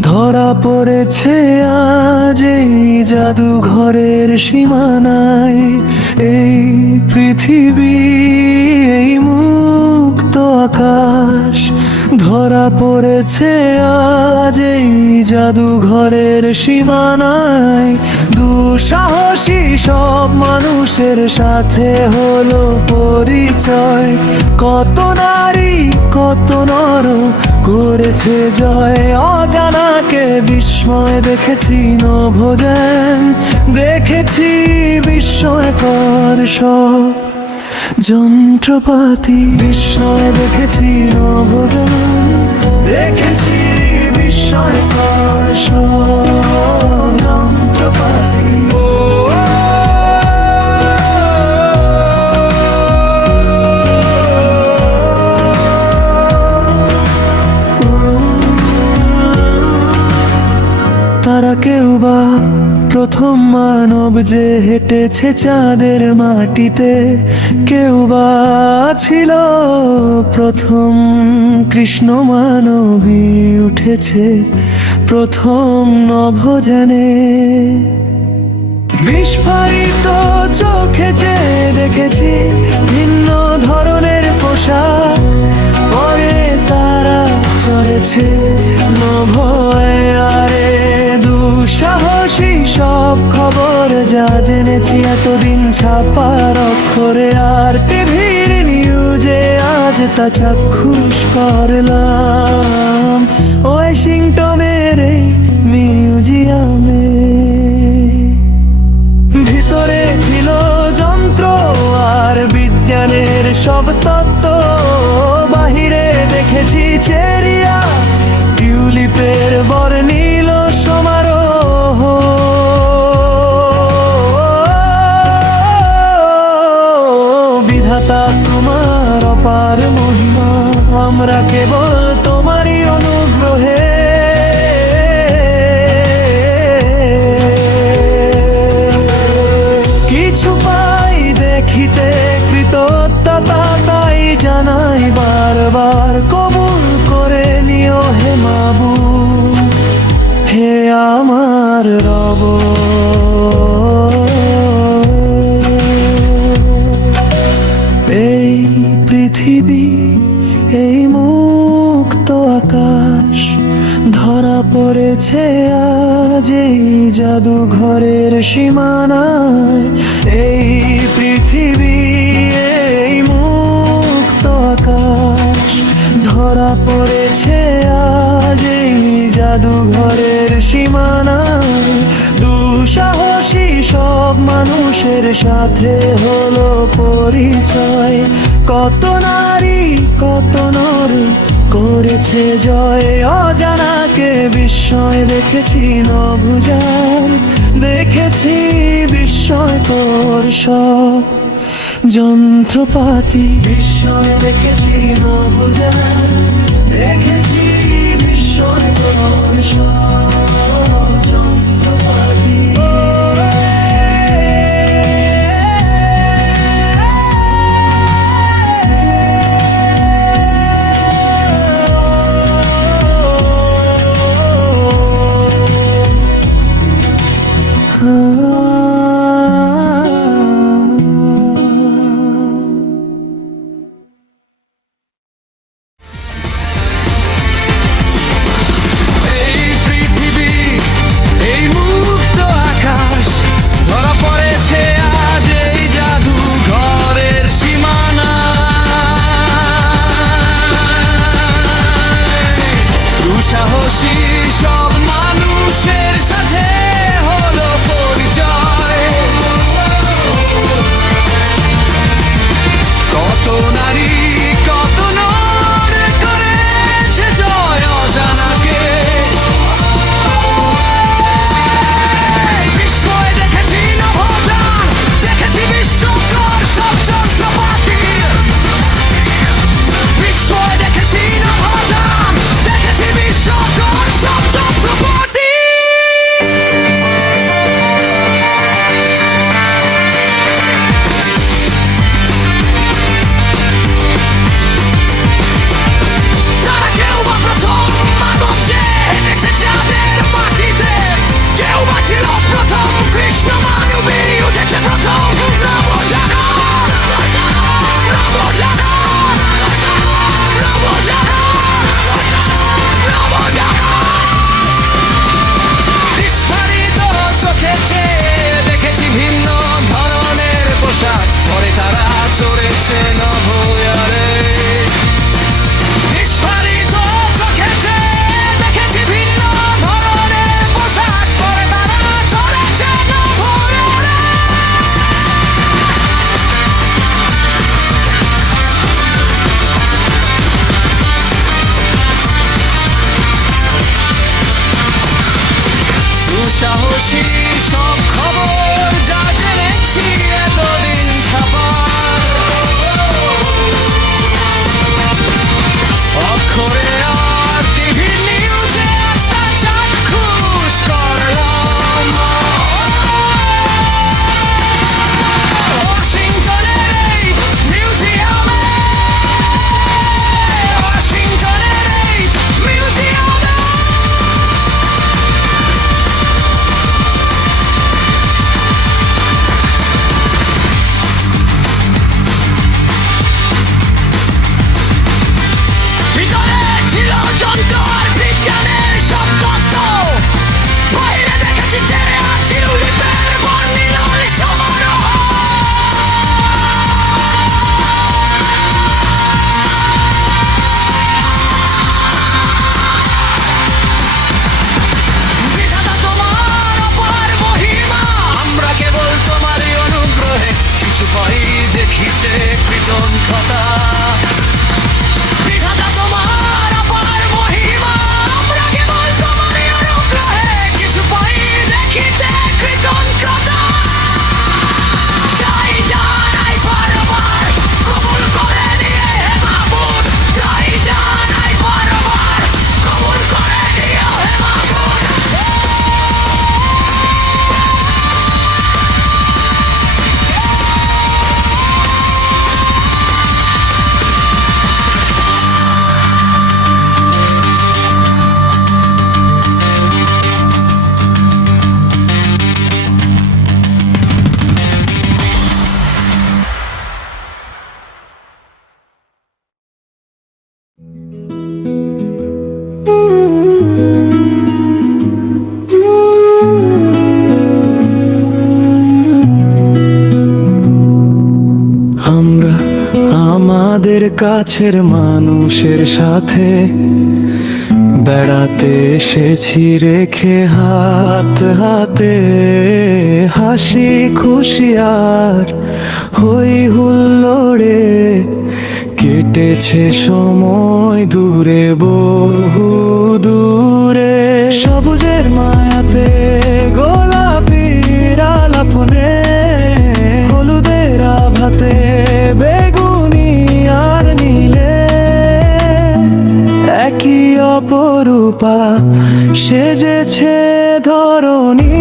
ধরা পড়েছে আজ এই জাদুঘরের সীমানায়, এই পৃথিবী, এই মুক্ত আকাশ। ধরা পড়েছে আজ এই জাদুঘরের সীমানায়, দুঃসাহসী সব মানুষের সাথে হলো পরিচয়। কত নারী, কত নর করেছে জয়, অজানাকে বিস্ময় দেখেছি নভোযান, দেখেছি বিস্ময়কর সব যন্ত্রপাতি। বিস্ময় দেখেছি নভোযান, দেখেছি বিস্ময়কর সব যন্ত্রপাতি। তারা কেউ বা প্রথম মানব যে হেঁটেছে চাঁদের মাটিতে, কেউ বা ছিল প্রথম কৃষ্ণ মানবী উঠেছে প্রথম নভোযানে। বিস্ফারিত চোখে যে দেখেছি ভিন্ন ধরনের পোশাক, পরে তারা চড়েছে নভোয়ারে। দুঃসাহসী সব খবর যা জেনেছি এতদিন ছাপার অক্ষরে আর টিভির নিউজে, আজ তা চাক্ষুষ করলাম ওয়াশিংটনের এই মিউজিয়ামে। ভিতরে ছিল যন্ত্র আর বিজ্ঞানের সব তত্ত্ব, বাহিরে দেখেছি চেরিয়া টিউলিপের বর্ণিল সমারোহ। বিধাতা তোমার অপার মহিমা, আমরা কেবল তোমারই অনুগ্রহে। কিছু পাই দেখিতে কৃতজ্ঞতা, তাই জানাই বারবার কবুল করে নিও হে মাবুদ, হে আমার রব। এই পৃথিবী, এই মুক্ত আকাশ, ধরা পড়েছে আজ এই জাদুঘরের সীমানায়। এই পৃথিবী, এই মুক্ত আকাশ, ধরা পড়েছে আজ এই জাদুঘরের সীমানায়। দুঃসাহসী সব মানুষের সাথে হলো পরিচয়। কত নারী, কত নর করেছে জয়, অজানাকে বিস্ময় দেখেছি নভোযান, দেখেছি বিস্ময়কর সব যন্ত্রপাতি। বিস্ময় দেখেছি নভোযান, দেখেছি বিস্ময়কর সব যন্ত্রপাতি। আমাদের কাছের মানুষের সাথে বেড়াতে এসেছি রেখে হাত হাতে, হাসি খুশি আর হই হুল্লোড়ে কেটেছে সময় দূরে বহু দূরে। সবুজের মায়াতে গোলাপির আলাপনে, হলুদের আভাতে বেগুনি আর নীলে, একই অপরূপা সেজেছে ধরণী।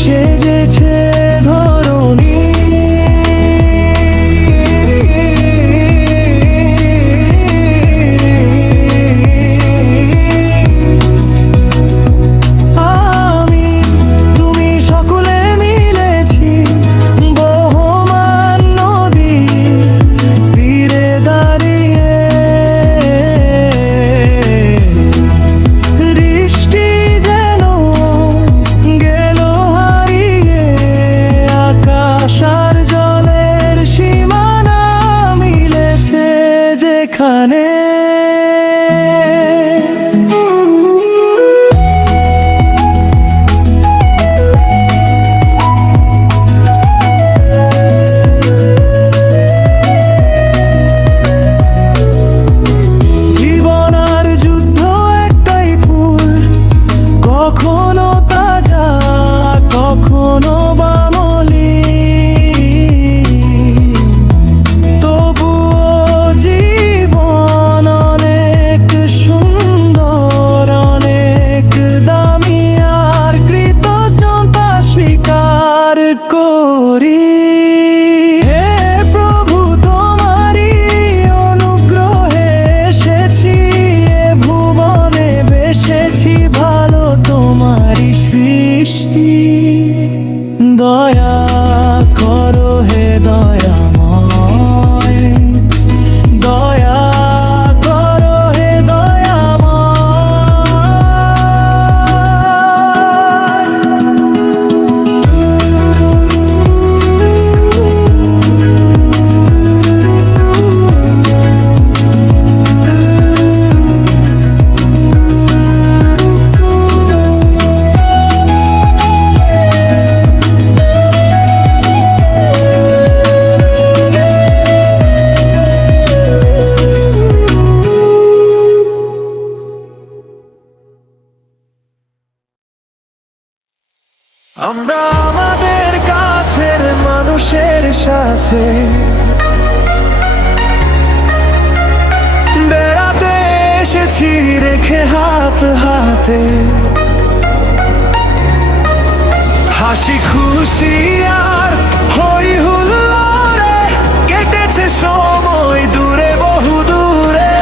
সেজেছে ধরণী। আমি তুমি সকলে মিলেছি বহমান নদী তীরে দাঁড়িয়ে। বৃষ্টি যেন গেল হারিয়ে, আকাশ আর জলের সীমানা মিলেছে যেখানে। জীবন আর যুদ্ধ একটাই ফুল, কখনো তাজা কখনো বা মলিন। তবুও জীবন অনেক সুন্দর, অনেক দামি, আর কৃতজ্ঞতা স্বীকার করি। হে প্রভু, তোমারই অনুগ্রহে এসেছি এ ভুবনে, বেসেছি ভালো তোমারই সৃষ্টি। দয়া করো হে দয়াময়, দয়া করো হে দয়াময়। আমরা আমাদের কাছের মানুষের সাথে বেড়াতে এসেছি রেখে হাত হাতে, হাসি খুশি আর হই হুল্লোড়ে কেটেছে সময় দূরে বহু দূরে।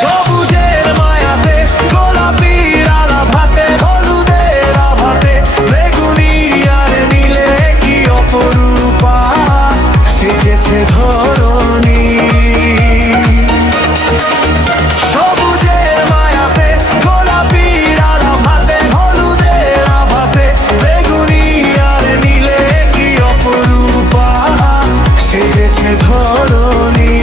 সবুজের মায়াতে গোলাপির আলাপনে, হলুদের আভাতে বেগুনি আর নীলে, কি অপরূপা সেজেছে ধরণী। সবুজের মায়াতে গোলাপির আলাপনে, হলুদের আভাতে বেগুনি আর নীলে, কি অপরূপা সেজেছে ধরণী।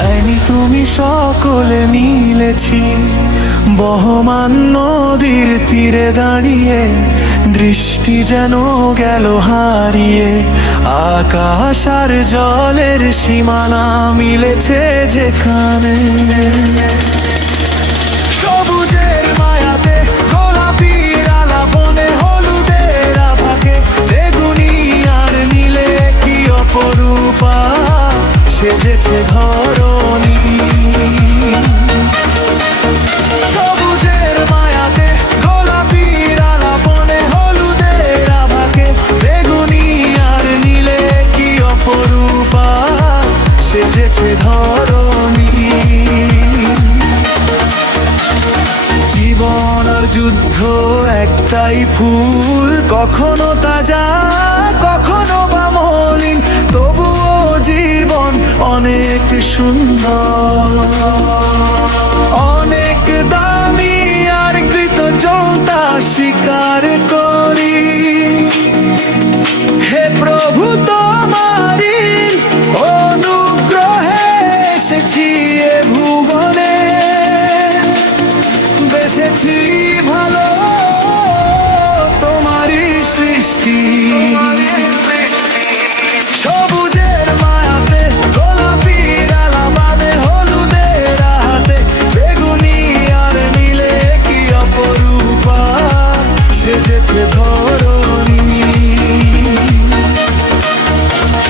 আইনি তুমি সকলে মিলেছি বহমান নদীর তীরে দাঁড়িয়ে, দৃষ্টি যেন গেল হারিয়ে, আকাশ আর জলের সীমানা মিলেছে যেখানে। সবুজের মায়াতে গোলাপির আলাপনে, হলুদের আভাকে বেগুনি আর নীলে, কি অপরূপা সেজেছে ধরণী। সবুজের মায়াতে গোলাপির আলাপনে, হলুদের আভাকে বেগুনি আর নীলে, কি অপরূপা সেজেছে ধরণী। যুদ্ধ একটাই ফুল, কখনো তাজা কখনো বা মলিন, তবুও জীবন অনেক সুন্দর, অনেক দামি আর কৃতজ্ঞতা স্বীকার করি। হে প্রভু তোমারি অনুগ্রহে এসেছি এ ভুবনে, বেসেছি ভালো তোমারই সৃষ্টি। সবুজের মায়াতে গোলাপি ডালা বাঁধে হলুদের হাতে, বেগুনি আর নীলে কি অপরূপা সেজেছে ধরণী।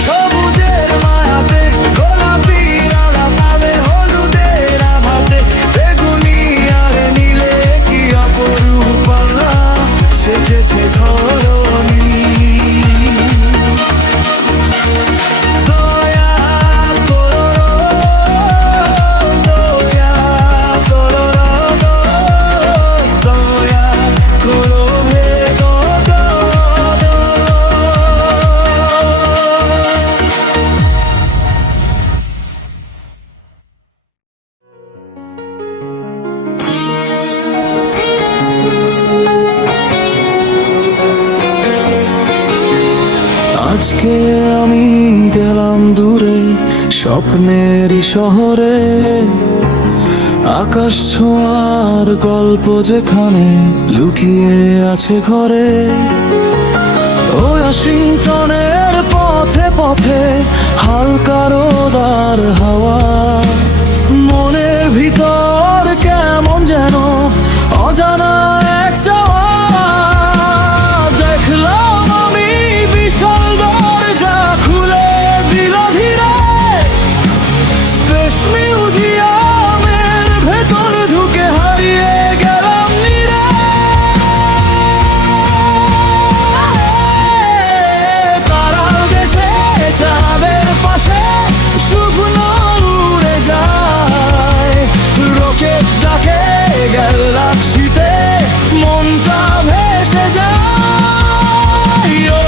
সবুজের মায়াতে গোলাপি ডালা বাঁধে হলুদের হাতে, বেগুনি আর নীলে কি অপরূপা সেজেছে ধরণী। আজকে আমি গেলাম দূরে স্বপ্নেরই শহরে, আকাশ ছোঁয়ার গল্প যেখানে লুকিয়ে আছে ঘরে। ওয়াশিংটনের পথে পথে হালকা রোদার হাওয়া, মনের ভিতর কেমন যেন অজানা এক চাওয়া। দেখলাম আমি বিশাল দরজা খুলে দিল ধীরে, স্পেস মিউজিয়ামের ভেতর ঢুকে হারিয়ে গেলাম নীরে। তারার দেশে চাঁদের পাশে শুকনো উড়ে যায়, রকেট ডাকে গ্যালাক্সিতে মনটা ভেসে যায়। ও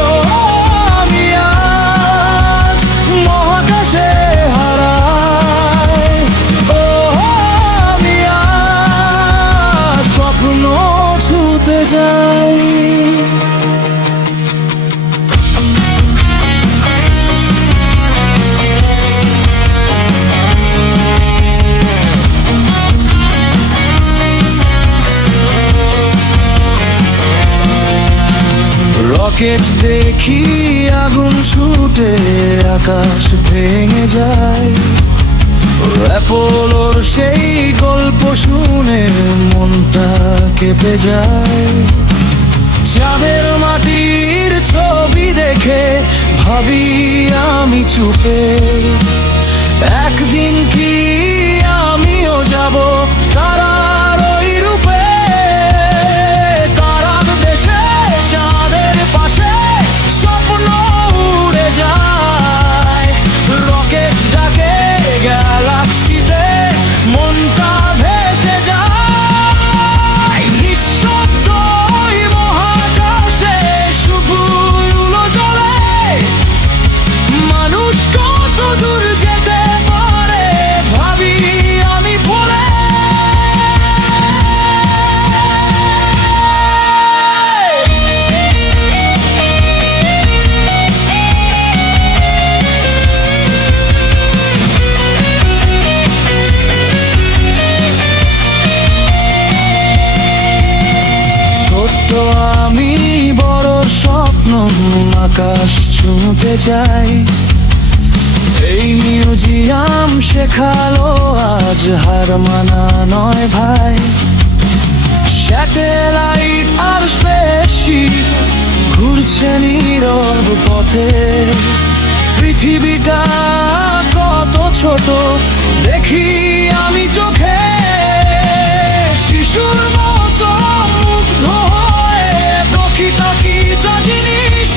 আমি আজ মহাকাশে হারাই, ও আমি আজ স্বপ্ন ছুঁতে যাই। রকেট দেখি আগুন ছুটে আকাশ ভেঙে যায়, অ্যাপোলোর সেই গল্প শুনে মনটা কেঁপে যায়। চাঁদের মাটির ছবি দেখে ভাবি আমি চুপে, একদিন কি আমিও যাব তারার ওই রূপে। তারার দেশে চাঁদের পাশে স্বপ্ন উড়ে যায়, রকেট ডাকে গ্যালাক্সিতে মনটা ভেসে যায়। নিঃশব্দ ওই মহাকাশে শুধু উলো জ্বলে, মানুষ কত দূর যেতে পারে ভাবি আমি ভুলে। ছোট্ট আমি বড় স্বপ্ন আকাশ ছুঁতে চাই, এই মিউজিয়াম শেখালো আজ হার মানা নয় ভাই। স্যাটেলাইট আর স্পেসশিপ ঘুরছে নীরব পথে, পৃথিবীটা কত ছোট দেখি আমি চোখে। শিশুর মতো মুগ্ধ হয়ে প্রকৃতি কি যা জিনিস,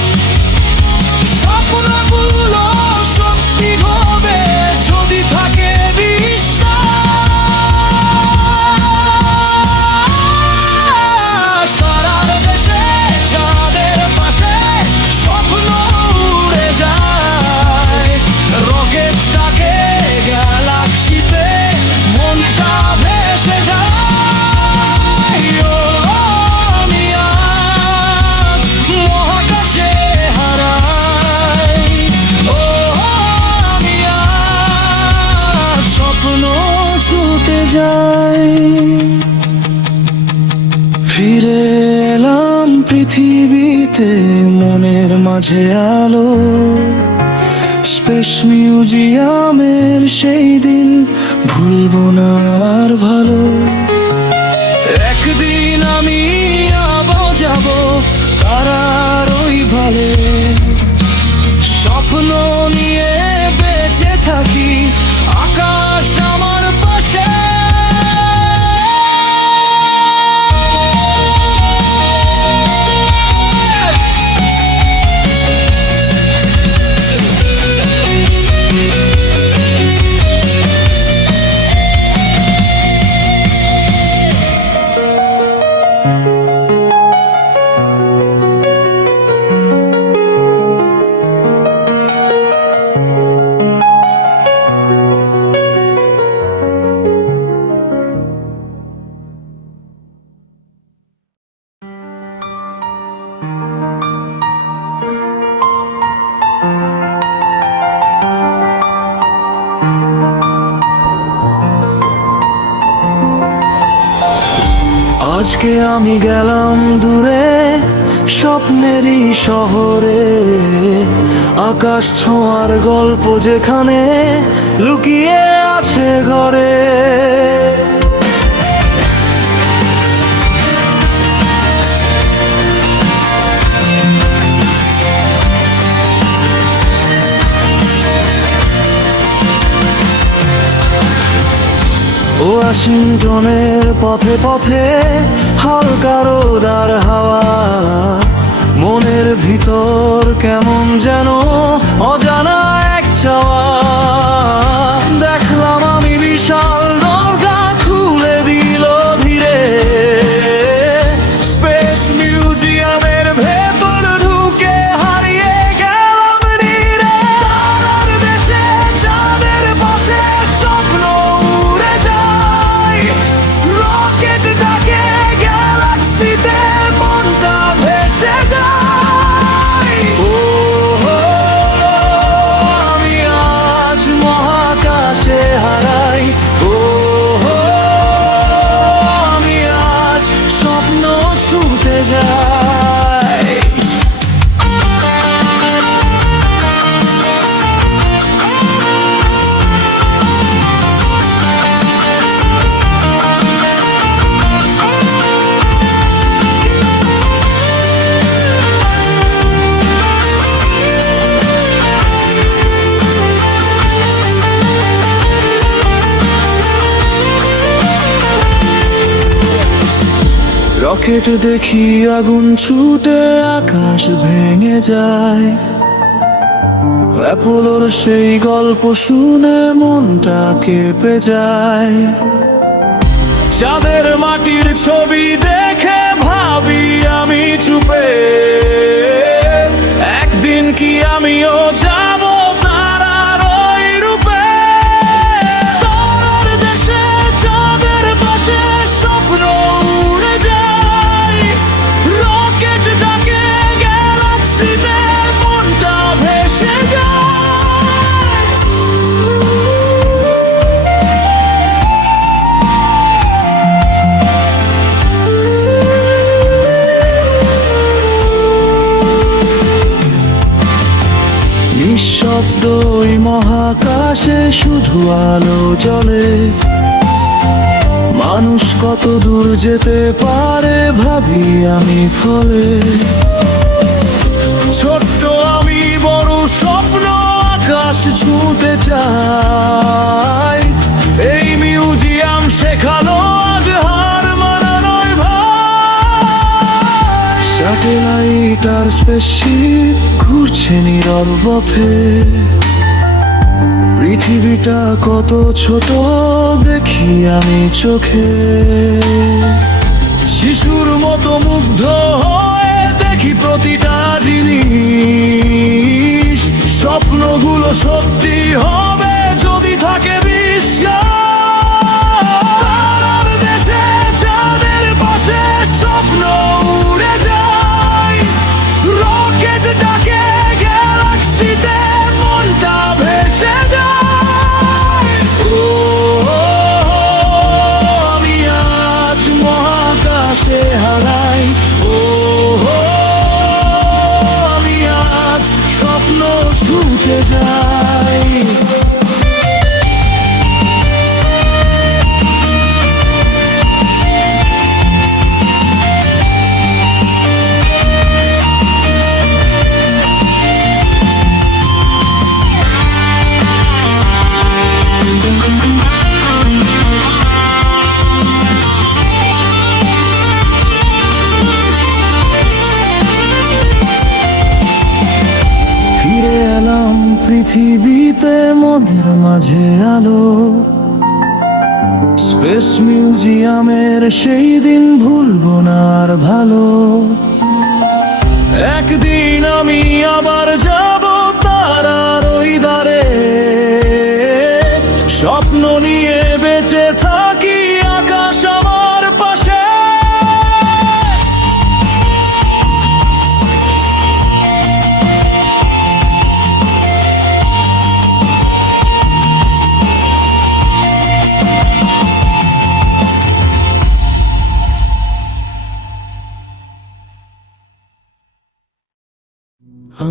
স্বপ্নগুলো সত্যি হবে যদি থাকে বিশ্বাস। ফিরে এলাম পৃথিবীতে, মনের মাঝে আলো। স্পেস মিউজিয়ামের সেই দিন ভুলবো না আর ভালো। একদিন আমি আবার যাব তারার ওই ভালে, স্বপ্ন নিয়ে বেঁচে থাকি, আকাশ আমার পাশে। আজকে আমি গেলাম দূরে স্বপ্নেরই শহরে, আকাশ ছোঁয়ার গল্প যেখানে লুকিয়ে আছে ঘরে। ওয়াশিংটনের পথে পথে হালকা রোদার হাওয়া, মনের ভিতর কেমন যেন অজানা এক চাওয়া। দেখলাম আমি বিশাল দরজা খুলে দিল ধীরে, স্পেস মিউজিয়ামের ভেতর ঢুকে হারিয়ে গেলাম নীরে। তারার দেশে চাঁদের পাশে স্বপ্ন উড়ে যায়, রকেট ডাকে গ্যালাক্সিতে মনটা ভেসে যায়। ও আমি আজ মহাকাশে হারাই, ও আমি আজ স্বপ্ন ছুঁতে যাই। রকেট দেখি আগুন ছুটে আকাশ ভেঙে যায়, অ্যাপোলোর সেই গল্প শুনে মনটা কেঁপে যায়। চাঁদের মাটির ছবি দেখে ভাবি আমি চুপে, একদিন কি আমিও যাব তারার ওই রূপে। তারার দেশে চাঁদের পাশে স্বপ্ন উড়ে যায়, রকেট ডাকে গ্যালাক্সিতে মনটা ভেসে যায়। নিঃশব্দ ওই মহাকাশে শুধু আলো জ্বলে, মানুষ কত দূর যেতে পারে ভাবি আমি ফলে। ছোট্ট আমি বড় স্বপ্ন আকাশ ছুঁতে চাই, এই মিউজিয়াম শেখালো আজ হার মানানোই ভাই। স্যাটেলাইট আর স্পেসশিপ ঘুরছে নীরব পথে, পৃথিবীটা কত ছোট দেখি আমি চোখে। শিশুর মতো মুগ্ধ হয়ে দেখি প্রতিটা জিনিস, স্বপ্নগুলো সত্যি হবে যদি থাকে বিশ্বাস। তারার দেশে চাঁদের পাশে স্বপ্ন উড়ে যায়, রকেট ডাকে গ্যালাক্সিতে মনটা ভেসে যায়। ও আমি আজ বাতাসে হারাই। ও হো, আমি আজ স্বপ্ন ছুটে যাই। ফিরে এলাম পৃথিবীতে, মনের মাঝে আলো। স্পেস মিউজিয়ামের সেই দিন ভুলবো না আর ভালো। একদিন আমি আবার যাব তারার ওই ধারে, স্বপ্ন নিয়ে বেঁচে থাকি আকাশ আমার পাশে।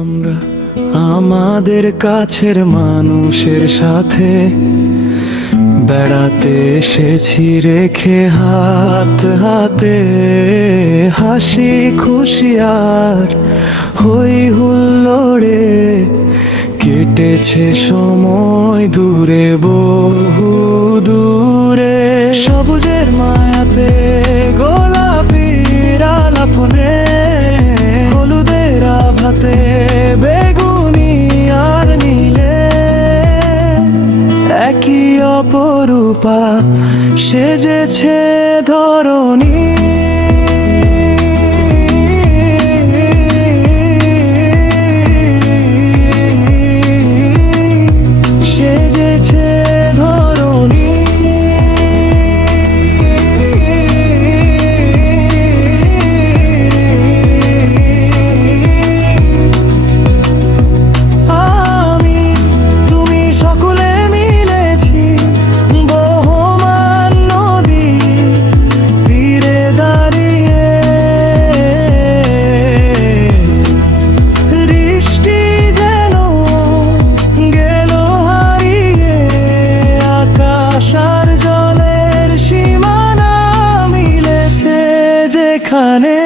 আমরা আমাদের কাছের মানুষের সাথে বেড়াতে এসেছি, রেখে হাত হাতে হাসি খুশি আর হই হুল্লোড়ে। কেটেছে সময় দূরে, বহু দূরে, সবুজের মায়াতে গোলাপির আলাপনে, হলুদের আভাতে বেগুনি আর নীলে, একই অপরূপা সেজেছে ধরণী। সেজেছে ধরণী। আমি তুমি সকলে মিলেছি বহমান নদী তীরে দাঁড়িয়ে। বৃষ্টি যেন গেল হারিয়ে, আকাশ আর জলের সীমানা মিলেছে যেখানে।